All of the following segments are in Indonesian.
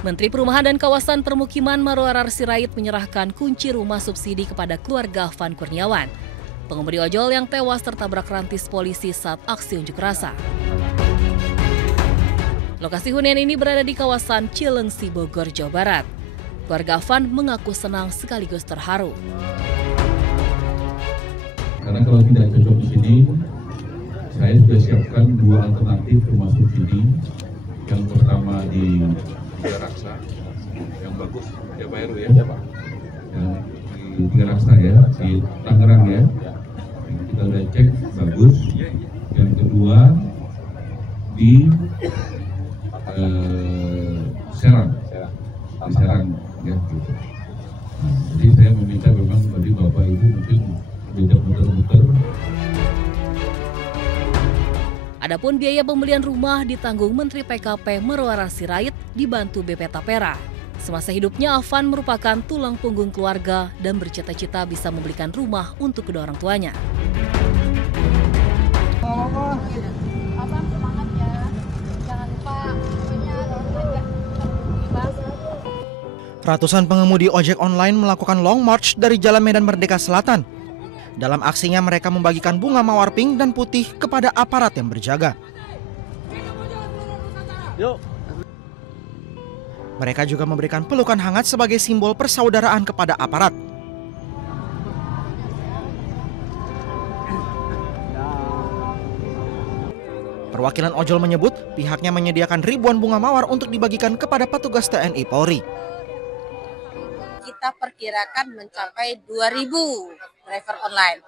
Menteri Perumahan dan Kawasan Permukiman Marwarar Sirait menyerahkan kunci rumah subsidi kepada keluarga Afan Kurniawan, pengemudi ojol yang tewas tertabrak rantis polisi saat aksi unjuk rasa. Lokasi hunian ini berada di kawasan Cilengsi, Bogor, Jawa Barat. Keluarga Afan mengaku senang sekaligus terharu. Karena kalau tidak cocok di sini, saya sudah siapkan dua alternatif rumah subsidi. Yang pertama di Tiga Raksa, yang bagus, ya Pak Heru ya, Pak. Yang di Tiga Raksa ya, di Tangerang ya. Yang kita udah cek bagus. Yang kedua di Serang, di Serang ya. Gitu. Nah, jadi saya meminta memang bagi Bapak Ibu mungkin tidak muter-muter. Adapun biaya pembelian rumah ditanggung Menteri PKP Marwarar Sirait dibantu BP Tapera. Semasa hidupnya Afan merupakan tulang punggung keluarga dan bercita-cita bisa membelikan rumah untuk kedua orang tuanya. Abang semangat ya, jangan lupa Ratusan pengemudi ojek online melakukan long march dari Jalan Medan Merdeka Selatan. Dalam aksinya mereka membagikan bunga mawar pink dan putih kepada aparat yang berjaga. Mereka juga memberikan pelukan hangat sebagai simbol persaudaraan kepada aparat. Perwakilan ojol menyebut pihaknya menyediakan ribuan bunga mawar untuk dibagikan kepada petugas TNI Polri. kita perkirakan mencapai 2.000 driver online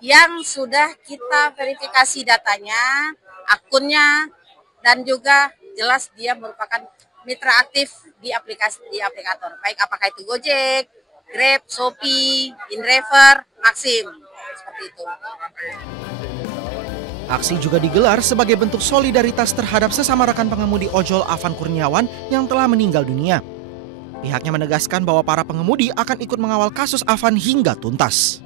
yang sudah kita verifikasi datanya, akunnya, dan juga jelas dia merupakan mitra aktif di aplikator, baik apakah itu Gojek, Grab, Shopee, InDriver, Maxim, seperti itu. Aksi juga digelar sebagai bentuk solidaritas terhadap sesama rekan pengemudi ojol Afan Kurniawan yang telah meninggal dunia. Pihaknya menegaskan bahwa para pengemudi akan ikut mengawal kasus Afan hingga tuntas.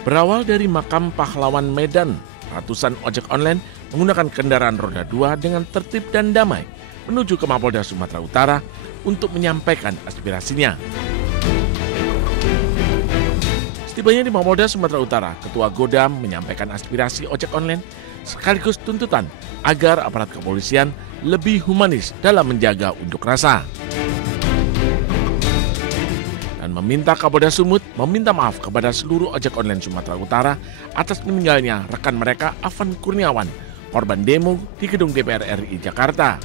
Berawal dari makam pahlawan Medan, ratusan ojek online menggunakan kendaraan roda 2 dengan tertib dan damai menuju ke Mapolda Sumatera Utara untuk menyampaikan aspirasinya. Setibanya di Mapolda Sumatera Utara, Ketua Godam menyampaikan aspirasi ojek online sekaligus tuntutan agar aparat kepolisian lebih humanis dalam menjaga unjuk rasa. Dan meminta Kapolda Sumut meminta maaf kepada seluruh ojek online Sumatera Utara atas meninggalnya rekan mereka Afan Kurniawan, korban demo di gedung DPR RI Jakarta.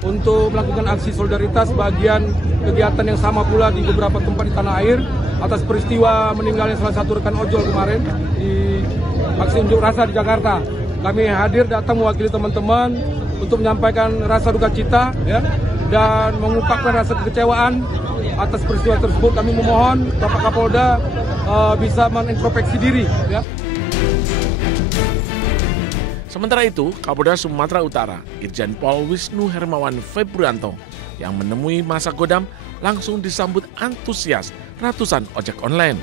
Untuk melakukan aksi solidaritas bagian kegiatan yang sama pula di beberapa tempat di tanah air atas peristiwa meninggalnya salah satu rekan ojol kemarin di aksi unjuk rasa di Jakarta. Kami hadir datang mewakili teman-teman untuk menyampaikan rasa duka cita ya, dan mengungkapkan rasa kekecewaan atas peristiwa tersebut. Kami memohon Bapak Kapolda bisa menintrospeksi diri ya. Sementara itu, Kapolda Sumatera Utara, Irjen Pol Wisnu Hermawan Febrianto yang menemui masa Godam langsung disambut antusias ratusan ojek online.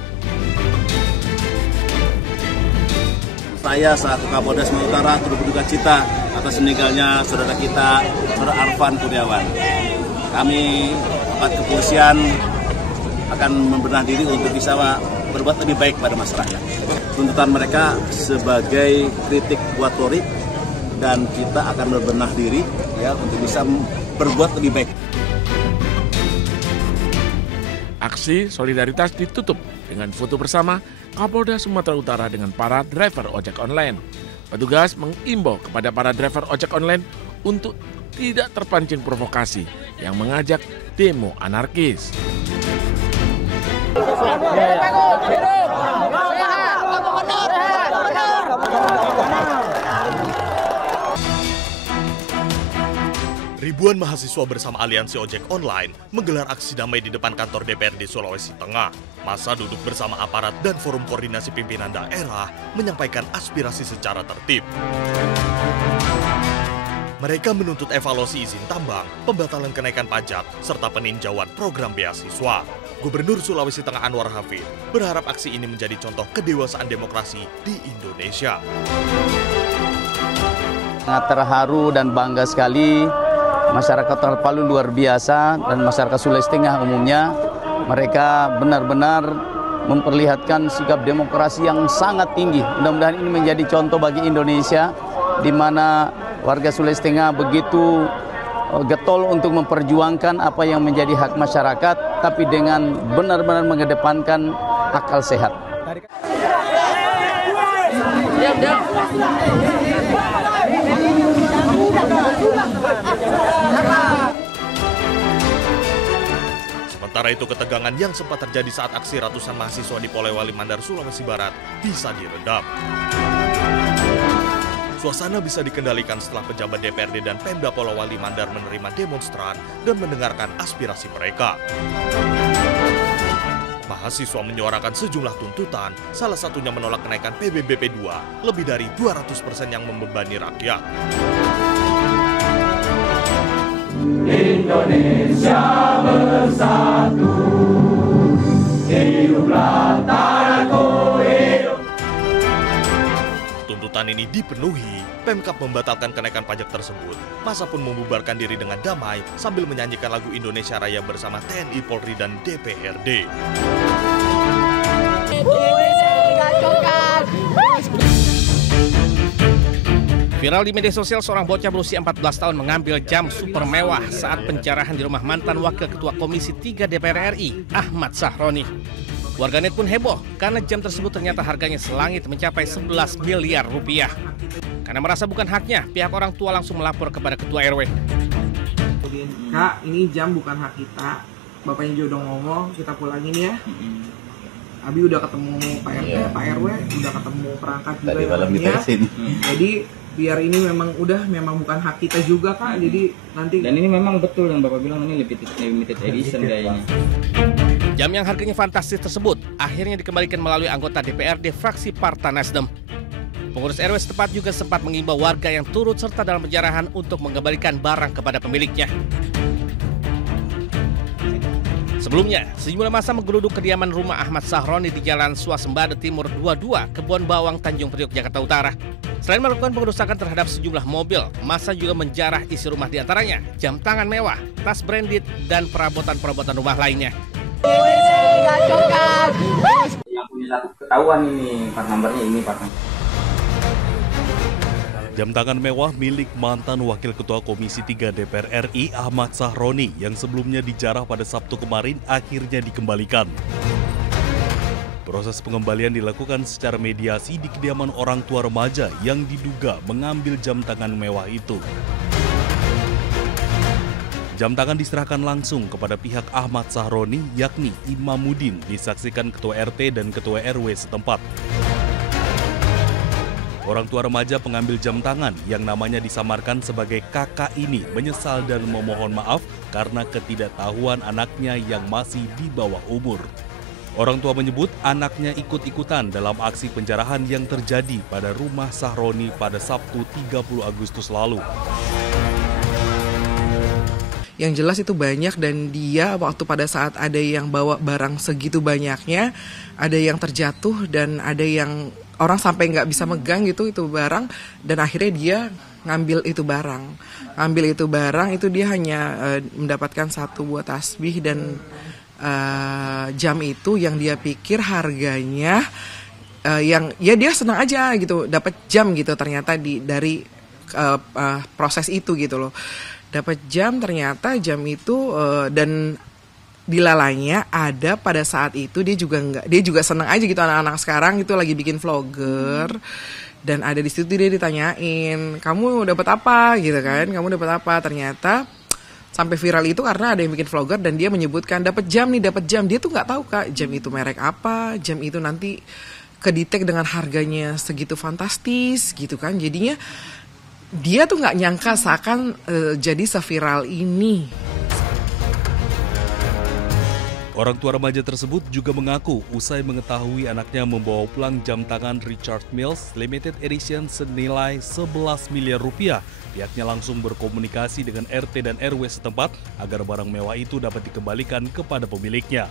Saya selaku Kapolda Sumatera Utara turut berduka cita atas meninggalnya saudara kita, saudara Afan Kurniawan. Kami aparat kepolisian akan membenah diri untuk bisa berbuat lebih baik pada masyarakat. Tuntutan mereka sebagai kritik buat Polri dan kita akan berbenah diri ya untuk bisa berbuat lebih baik. Aksi solidaritas ditutup dengan foto bersama Kapolda Sumatera Utara dengan para driver ojek online. Petugas mengimbau kepada para driver ojek online untuk tidak terpancing provokasi yang mengajak demo anarkis. Ribuan mahasiswa bersama Aliansi Ojek Online menggelar aksi damai di depan kantor DPRD Sulawesi Tengah. Masa duduk bersama aparat dan forum koordinasi pimpinan daerah menyampaikan aspirasi secara tertib. Mereka menuntut evaluasi izin tambang, pembatalan kenaikan pajak, serta peninjauan program beasiswa. Gubernur Sulawesi Tengah Anwar Hafid berharap aksi ini menjadi contoh kedewasaan demokrasi di Indonesia. Sangat terharu dan bangga sekali, masyarakat Kota Palu luar biasa dan masyarakat Sulawesi Tengah umumnya. Mereka benar-benar memperlihatkan sikap demokrasi yang sangat tinggi. Mudah-mudahan ini menjadi contoh bagi Indonesia, di mana warga Sulawesi Tengah begitu getol untuk memperjuangkan apa yang menjadi hak masyarakat, tapi dengan benar-benar mengedepankan akal sehat. Sementara itu, ketegangan yang sempat terjadi saat aksi ratusan mahasiswa di Polewali Mandar, Sulawesi Barat bisa diredam. Suasana bisa dikendalikan setelah pejabat DPRD dan Pemda Polewali Mandar menerima demonstran dan mendengarkan aspirasi mereka. Mahasiswa menyuarakan sejumlah tuntutan, salah satunya menolak kenaikan PBBP 2 lebih dari 200% yang membebani rakyat. Indonesia bersatu, hiduplah tanahku, hidup. Tuntutan ini dipenuhi, Pemkab membatalkan kenaikan pajak tersebut. Massa pun membubarkan diri dengan damai sambil menyanyikan lagu Indonesia Raya bersama TNI, Polri, dan DPRD. Viral di media sosial, seorang bocah berusia 14 tahun mengambil jam super mewah saat penjarahan di rumah mantan Wakil Ketua Komisi 3 DPR RI, Ahmad Sahroni. Warganet pun heboh karena jam tersebut ternyata harganya selangit mencapai 11 miliar rupiah. Karena merasa bukan haknya, pihak orang tua langsung melapor kepada Ketua RW. Kak, ini jam bukan hak kita. Bapaknya juga udah ngomong, kita pulangin ya. Abi udah ketemu Pak RT, Pak RW, udah ketemu perangkat juga. Tadi malam diterusin. Jadi biar ini memang bukan hak kita juga, Kak. Jadi nanti. Dan ini memang betul yang Bapak bilang, ini limited edition kayaknya. Jam yang harganya fantastis tersebut akhirnya dikembalikan melalui anggota DPRD fraksi Partai Nasdem. Pengurus RW setempat juga sempat mengimbau warga yang turut serta dalam penjarahan untuk mengembalikan barang kepada pemiliknya. Sebelumnya, sejumlah massa menggeruduk kediaman rumah Ahmad Sahroni di Jalan Swasembada Timur 22, Kebon Bawang, Tanjung Priok, Jakarta Utara. Selain melakukan pengerusakan terhadap sejumlah mobil, massa juga menjarah isi rumah diantaranya jam tangan mewah, tas branded, dan perabotan-perabotan rumah lainnya. Yang punya satu ketahuan ini, part numbernya ini, Pak. Jam tangan mewah milik mantan Wakil Ketua Komisi 3 DPR RI Ahmad Sahroni yang sebelumnya dijarah pada Sabtu kemarin akhirnya dikembalikan. Proses pengembalian dilakukan secara mediasi di kediaman orang tua remaja yang diduga mengambil jam tangan mewah itu. Jam tangan diserahkan langsung kepada pihak Ahmad Sahroni, yakni Imamuddin, disaksikan Ketua RT dan Ketua RW setempat. Orang tua remaja pengambil jam tangan yang namanya disamarkan sebagai kakak ini menyesal dan memohon maaf karena ketidaktahuan anaknya yang masih di bawah umur. Orang tua menyebut anaknya ikut-ikutan dalam aksi penjarahan yang terjadi pada rumah Sahroni pada Sabtu 30 Agustus lalu. Yang jelas itu banyak, dan dia waktu pada saat ada yang bawa barang segitu banyaknya, ada yang terjatuh dan ada yang orang sampai nggak bisa megang gitu itu barang, dan akhirnya dia ngambil itu barang itu dia hanya mendapatkan satu buah tasbih dan jam itu yang dia pikir harganya yang ya dia senang aja gitu dapat jam gitu, ternyata dari proses itu gitu loh, dapat jam, ternyata jam itu dan dilalanya ada pada saat itu dia juga senang aja gitu, anak-anak sekarang itu lagi bikin vlogger dan ada di situ dia ditanyain, kamu dapat apa gitu kan, ternyata sampai viral itu karena ada yang bikin vlogger dan dia menyebutkan dapat jam, dia tuh nggak tahu Kak jam itu merek apa, jam itu nanti kedetek dengan harganya segitu fantastis gitu kan, jadinya dia tuh nggak nyangka seakan jadi seviral ini. Orang tua remaja tersebut juga mengaku usai mengetahui anaknya membawa pulang jam tangan Richard Mills Limited Edition senilai 11 miliar rupiah. Pihaknya langsung berkomunikasi dengan RT dan RW setempat agar barang mewah itu dapat dikembalikan kepada pemiliknya.